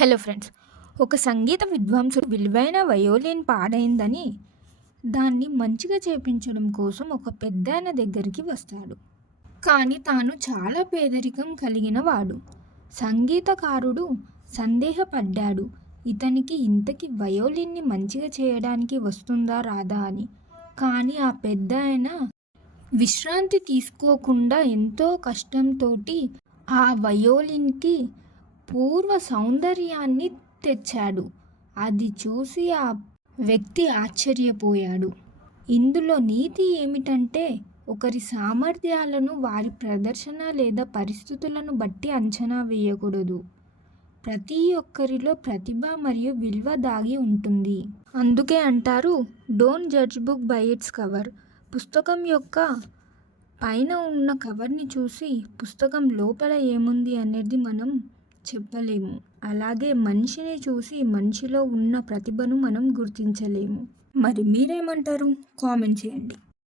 Hello friends ఒక సంగీత విద్వాంసుడు విలువైన వయోలిన్ పాడైందని దాన్ని మంచిగా చేపించడం కోసం ఒక పెద్దాయన దగ్గరికి వస్తాడు. కానీ తాను చాలా పేదరికం కలిగిన వాడు. సంగీతకారుడు సందేహపడ్డాడు ఇతనికి ఇంతకి వయోలిన్ని మంచిగా చేయడానికి వస్తుందా రాదా అని. కానీ ఆ పెద్ద ఆయన విశ్రాంతి తీసుకోకుండా ఎంతో కష్టంతో ఆ వయోలిన్కి పూర్వ సౌందర్యాన్ని తెచ్చాడు. అది చూసి ఆ వ్యక్తి ఆశ్చర్యపోయాడు. ఇందులో నీతి ఏమిటంటే ఒకరి సామర్థ్యాలను వారి ప్రదర్శన లేదా పరిస్థితులను బట్టి అంచనా వేయకూడదు. ప్రతి ఒక్కరిలో ప్రతిభ మరియు విలువ దాగి ఉంటుంది. అందుకే అంటారు don't judge book by its cover పుస్తకం యొక్క పైన ఉన్న కవర్ని చూసి పుస్తకం లోపల ఏముంది అనేది మనం చెప్పలేము. అలాగే మనిషిని చూసి మనిషిలో ఉన్న ప్రతిభను మనం గుర్తించలేము. మరి మీరేమంటారు? కామెంట్ చేయండి.